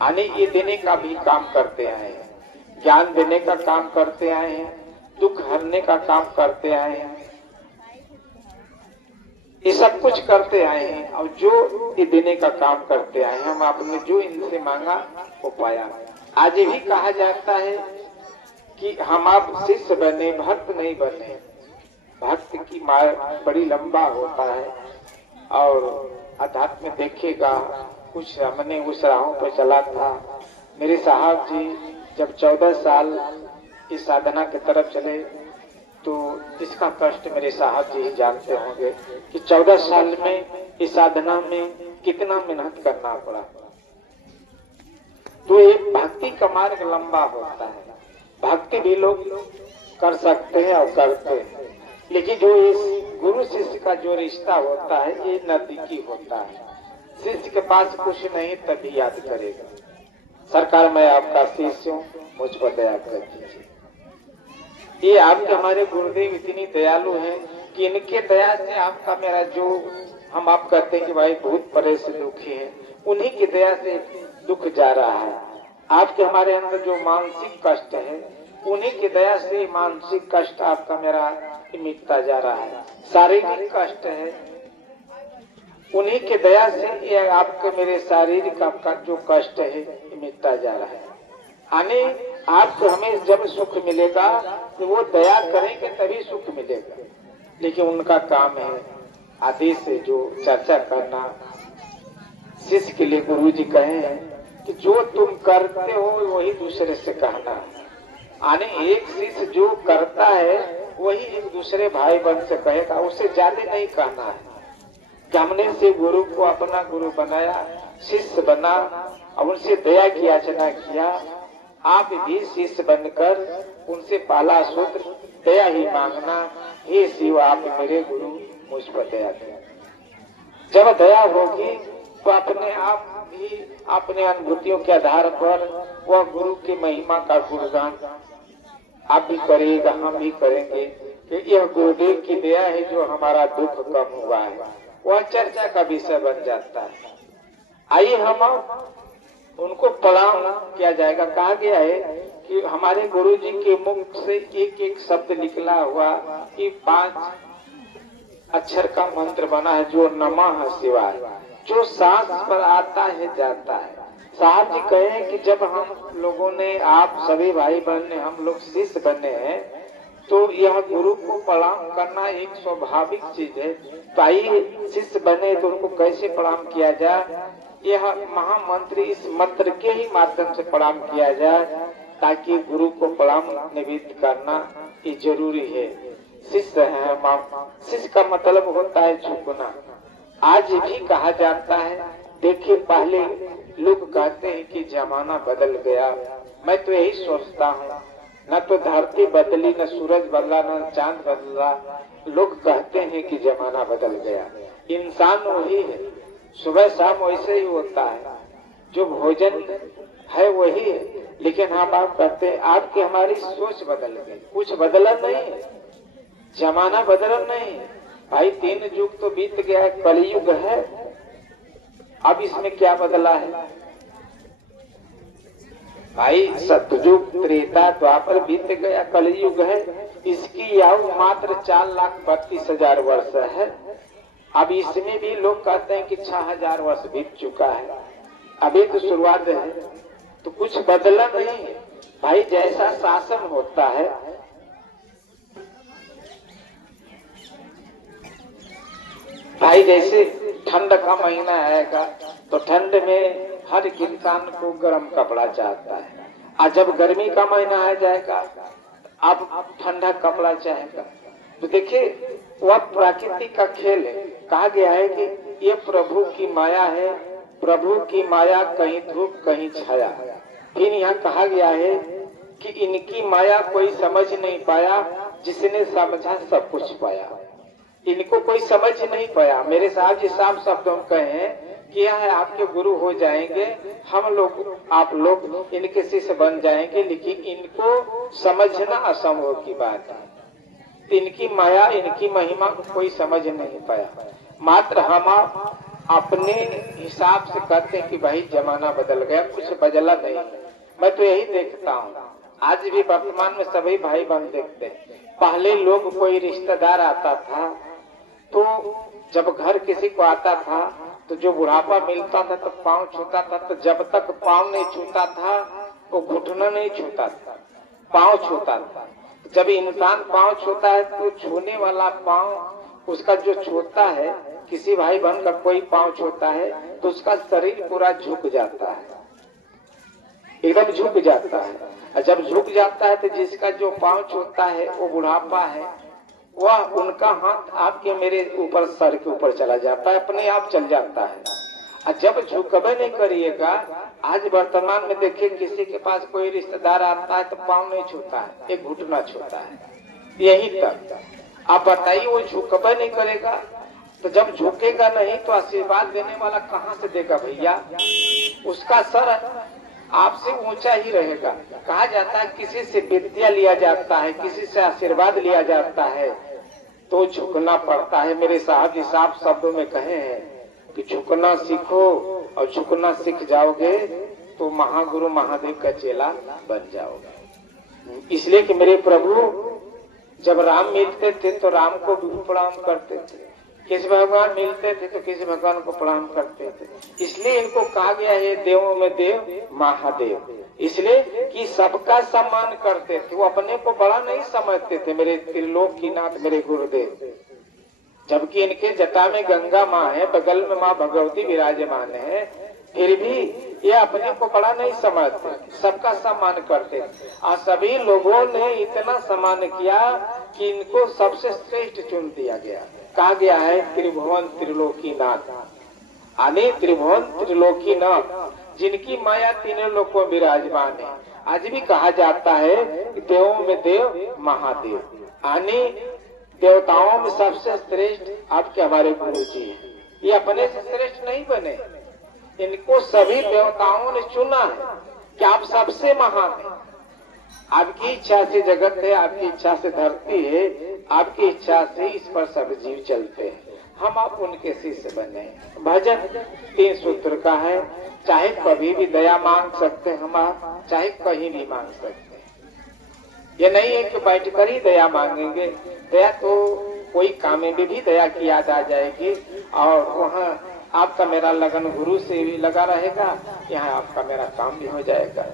आने ये देने का भी काम करते आए हैं, ज्ञान देने का काम करते आए हैं, दुख हरने का काम करते आए हैं, ये सब कुछ करते आए हैं। और जो ये देने का काम करते आए हैं, हम आपने जो इनसे मांगा वो पाया। आज भी कहा जाता है कि हम आप शिष्य बने, भक्त नहीं बने। भक्त की मार्ग बड़ी लंबा होता है और अध्यात्म में देखेगा। कुछ हमने उस राहों पर चला था। मेरे साहब जी जब 14 साल इस साधना की तरफ चले तो इसका कष्ट मेरे साहब जी ही जानते होंगे कि 14 साल में इस साधना में कितना मेहनत करना पड़ा। तो ये भक्ति का मार्ग लंबा होता है। भक्ति भी लोग कर सकते हैं और करते हैं, लेकिन जो इस गुरु शिष्य का जो रिश्ता होता है ये नजदीकी होता है। शिष्य के पास कुछ नहीं तभी याद करेगा, सरकार मैं आपका शिष्य हूँ, मुझ पर दया कर दीजिए। ये आपके हमारे गुरुदेव इतनी दयालु हैं कि इनके दया से आपका मेरा जो हम आप कहते हैं कि भाई बहुत परेशान दुखी है, उन्हीं की दया से दुख जा रहा है। आपके हमारे अंदर जो मानसिक कष्ट है उन्हीं की दया से मानसिक कष्ट आपका मेरा मिटता जा रहा है। शारीरिक कष्ट है उन्हीं के दया से ये आपके मेरे शारीरिक आपका जो कष्ट है मिटता जा रहा है। आने आपको हमें जब सुख मिलेगा तो वो दया करेंगे तभी सुख मिलेगा, लेकिन उनका काम है आदेश से जो चर्चा करना। शिष्य के लिए गुरु जी कहे हैं कि जो तुम करते हो वही दूसरे से कहना। आने एक शिष्य जो करता है वही एक दूसरे भाई बहन से कहेगा, उससे ज्यादा नहीं कहना है। हमने से गुरु को अपना गुरु बनाया, शिष्य बना और उनसे दया की याचना किया। आप भी शिष्य बनकर उनसे पाला सूत्र दया ही मांगना, हे शिव आप मेरे गुरु मुझ पर दया करें। जब दया होगी तो अपने आप भी अपने अनुभूतियों के आधार पर वह गुरु की महिमा का गुणगान आप भी करेगा, हम भी करेंगे कि यह गुरुदेव की दया है जो हमारा दुख कम हुआ है। वह चर्चा का विषय बन जाता है। आइए हम उनको प्रणाम किया जाएगा। कहा गया है कि हमारे गुरु जी के मुख से एक एक शब्द निकला हुआ कि 5 अक्षर का मंत्र बना है जो नमः शिवाय, जो सांस पर आता है जाता है। साहब जी कहे हैं कि जब हम लोगों ने आप सभी भाई बहन ने हम लोग शिष्य बने हैं तो यह गुरु को प्रणाम करना एक स्वाभाविक चीज है। तो आइए शिष्य बने तो उनको कैसे प्रणाम किया जाए, यह महामंत्र इस मंत्र के ही माध्यम से प्रणाम किया जाए ताकि गुरु को प्रणाम निवेदित करना ये जरूरी है। शिष्य है, शिष्य का मतलब होता है झुकना। आज भी कहा जाता है, देखिए पहले लोग कहते हैं कि जमाना बदल गया। मैं तो यही सोचता हूँ, न तो धरती बदली, न सूरज बदला, न चांद बदला। लोग कहते हैं कि जमाना बदल गया। इंसान वही है, सुबह शाम वैसे ही होता है, जो भोजन है वही है, लेकिन हम आप कहते हैं आपकी हमारी सोच बदल गई। कुछ बदला नहीं है, जमाना बदला नहीं है भाई। 3 युग तो बीत गया है, कलयुग है। अब इसमें क्या बदला है भाई? सतयुग त्रेता द्वापर बीत गया, कलयुग है। इसकी आयु मात्र 4,32,000 वर्ष है। अब इसमें भी लोग कहते हैं कि 6,000 वर्ष बीत चुका है। अभी तो शुरुआत है, तो कुछ बदला नहीं है भाई। जैसा शासन होता है भाई, जैसे ठंड का महीना आएगा तो ठंड में हर इंसान को गर्म कपड़ा चाहता है, और जब गर्मी का महीना आ जाएगा अब ठंडा कपड़ा चाहेगा। तो देखिए वह प्रकृति का खेल है। कहा गया है कि ये प्रभु की माया है, प्रभु की माया कहीं धूप कहीं छाया। फिर यहाँ कहा गया है कि इनकी माया कोई समझ नहीं पाया, जिसने समझा सब कुछ पाया। इनको कोई समझ नहीं पाया। मेरे साहब जी साफ शब्दों में कहे हैं कि यह आपके गुरु हो जाएंगे, हम लोग आप लोग इनके शिष्य बन जाएंगे, लेकिन इनको समझना असंभव की बात है। इनकी माया इनकी महिमा को कोई समझ नहीं पाया। मात्र हम अपने हिसाब से कहते हैं कि भाई जमाना बदल गया, कुछ बदला नहीं। मैं तो यही देखता हूँ, आज भी वर्तमान में सभी भाई बहन देखते हैं। पहले लोग कोई रिश्तेदार आता था तो जब घर किसी को आता था तो जो बुढ़ापा मिलता था तो पांव छूता था, तो जब तक पांव नहीं छूता था वो घुटना नहीं छूता था, पांव छूता था। जब इंसान पांव छूता है तो छूने वाला पांव उसका जो छूता है, किसी भाई बहन का कोई पांव छूता है तो उसका शरीर पूरा झुक जाता है, एकदम झुक जाता है। और जब झुक जाता है तो जिसका जो पांव छूता है वो बुढ़ापा है, वह उनका हाथ आपके मेरे ऊपर, सर के ऊपर चला जाता है, अपने आप चल जाता है। और जब झुकबे नहीं करिएगा, आज वर्तमान में देखिए किसी के पास कोई रिश्तेदार आता है तो पांव नहीं छूता है, एक घुटना छूता है, यही तक। आप बताइए वो झुकबे नहीं करेगा तो जब झुकेगा नहीं तो आशीर्वाद देने वाला कहाँ से देगा भैया? उसका सर आपसे ऊंचा ही रहेगा। कहा जाता है किसी से विद्या लिया जाता है, किसी से आशीर्वाद लिया जाता है तो झुकना पड़ता है। मेरे साहब जी साफ शब्दों में कहे हैं कि झुकना सीखो, और झुकना सीख जाओगे तो महागुरु महादेव का चेला बन जाओगे। इसलिए कि मेरे प्रभु जब राम मिलते थे तो राम को भी प्रणाम करते थे, किस भगवान मिलते थे तो किस भगवान को प्रणाम करते थे। इसलिए इनको कहा गया है देवों में देव महादेव, इसलिए कि सबका सम्मान करते थे, वो अपने को बड़ा नहीं समझते थे। मेरे त्रिलोकीनाथ मेरे गुरुदेव, जबकि इनके जटा में गंगा माँ है, बगल में माँ भगवती विराजमान है, फिर भी ये अपने को बड़ा नहीं समझते, सबका सम्मान करते। और सभी लोगों ने इतना सम्मान किया कि इनको सबसे श्रेष्ठ चुन दिया गया। कहा गया है त्रिभुवन त्रिलोकीनाथ, आने त्रिभुवन त्रिलोकीनाथ, जिनकी माया तीनों लोकों में विराजमान है। आज भी कहा जाता है कि देवों में देव महादेव, आने देवताओं में सबसे श्रेष्ठ आपके हमारे गुरु जी हैं। ये अपने से श्रेष्ठ नहीं बने, इनको सभी देवताओं ने चुना है कि आप सबसे महान हैं। आपकी इच्छा से जगत है, आपकी इच्छा से धरती है, आपकी इच्छा से इस पर सब जीव चलते हैं। हम आप उनके शिष्य बने। भजन 3 सूत्र का है, चाहे कभी भी दया मांग सकते हैं हम आप, चाहे कहीं भी मांग सकते हैं। ये नहीं है कि बैठ कर ही दया मांगेंगे, दया तो कोई काम में भी दया की याद आ जाएगी, और वहाँ आपका मेरा लगन गुरु से भी लगा रहेगा, यहाँ आपका मेरा काम भी हो जाएगा।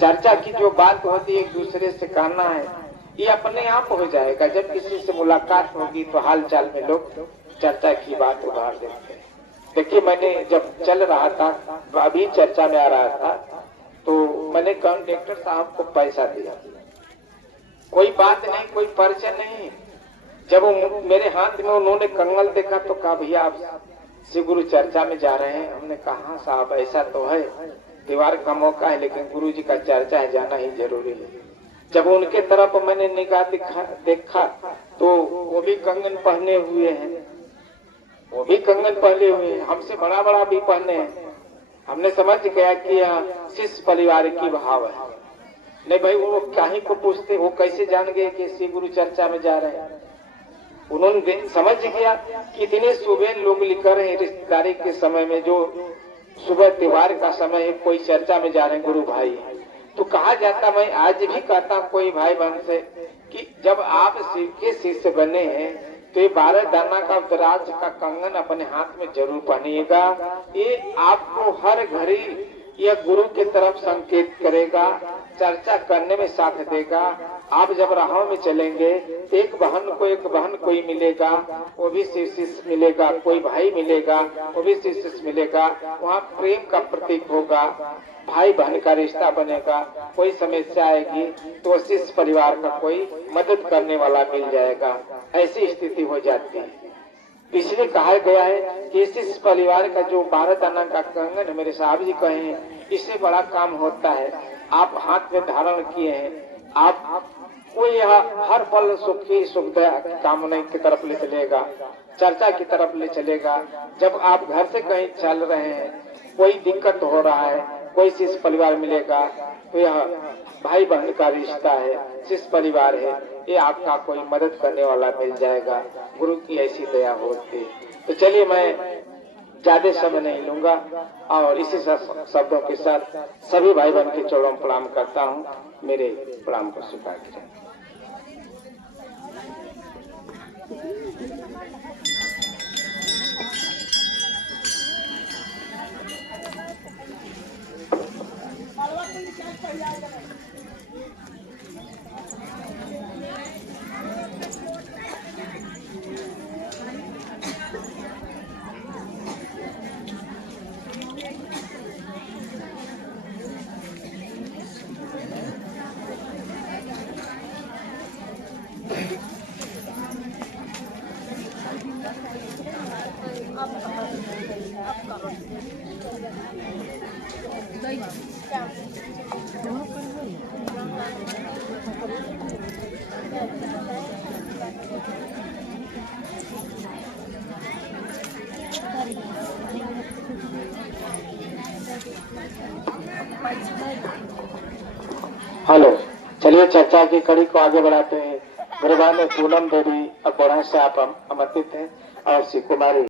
चर्चा की जो बात होती है एक दूसरे से कहना है, ये अपने आप हो जाएगा। जब किसी से मुलाकात होगी तो हाल चाल में लोग चर्चा की बात उभार देते हैं। देखिए मैंने जब चल रहा था, अभी चर्चा में आ रहा था, तो मैंने कंडक्टर साहब को पैसा दिया, कोई बात नहीं, कोई परिचय नहीं। जब वो मेरे हाथ में उन्होंने कंगन देखा तो कहा भैया आप श्री गुरु चर्चा में जा रहे हैं? हमने कहा साहब ऐसा तो है, दीवार का मौका है, लेकिन गुरु जी का चर्चा है, जाना ही जरूरी है। जब उनके तरफ मैंने निगाह देखा तो वो भी कंगन पहने हुए हैं, वो भी कंगन पहने हुए हैं, हमसे बड़ा बड़ा भी पहने हैं। हमने समझ गया कि शिष्य परिवार की भाव है। नहीं भाई वो काहे को पूछते, वो कैसे जान गए कि श्री गुरु चर्चा में जा रहे हैं? उन्होंने समझ गया कि इतने सुबह लोग लिख रहे हैं रिश्तेदारी के समय में, जो सुबह त्योहार का समय है, कोई चर्चा में जा रहे हैं गुरु भाई। तो कहा जाता, मैं आज भी कहता कोई भाई बहन से कि जब आप शिव के शिष्य बने हैं तो ये 12 दाना का रुद्राक्ष का कंगन अपने हाथ में जरूर पहनिएगा। ये आपको हर घड़ी यह गुरु की तरफ संकेत करेगा, चर्चा करने में साथ देगा। आप जब राहों में चलेंगे, एक बहन कोई मिलेगा, वो भी शिष्य मिलेगा, कोई भाई मिलेगा, वो भी शिष्य मिलेगा। वहाँ प्रेम का प्रतीक होगा, भाई बहन का रिश्ता बनेगा। कोई समस्या आएगी तो शिष्य परिवार का कोई मदद करने वाला मिल जाएगा, ऐसी स्थिति हो जाती है। इसलिए कहा गया है कि शिष्य परिवार का जो 12 दाना का कंगन मेरे साहब जी कहे हैं, इससे बड़ा काम होता है। आप हाथ में धारण किए हैं, आप कोई यहाँ हर पल सुखी सुखदा कामना की तरफ ले चलेगा, चर्चा की तरफ ले चलेगा। जब आप घर से कहीं चल रहे हैं, कोई दिक्कत हो रहा है, कोई शिष्य परिवार मिलेगा तो यह भाई बहन का रिश्ता है, शिष्य परिवार है, ये आपका कोई मदद करने वाला मिल जाएगा। गुरु की ऐसी दया होती। तो चलिए मैं ज्यादा समय नहीं लूंगा और इसी शब्दों के साथ सभी भाई बहन के चरणों में प्रणाम करता हूँ। मेरे प्रणाम को स्वीकार करें। हेलो, चलिए चर्चा की कड़ी को आगे बढ़ाते हैं। मेरे भाई में पूनम देवी और बड़ा से आप आमंत्रित हैं और श्री कुमारी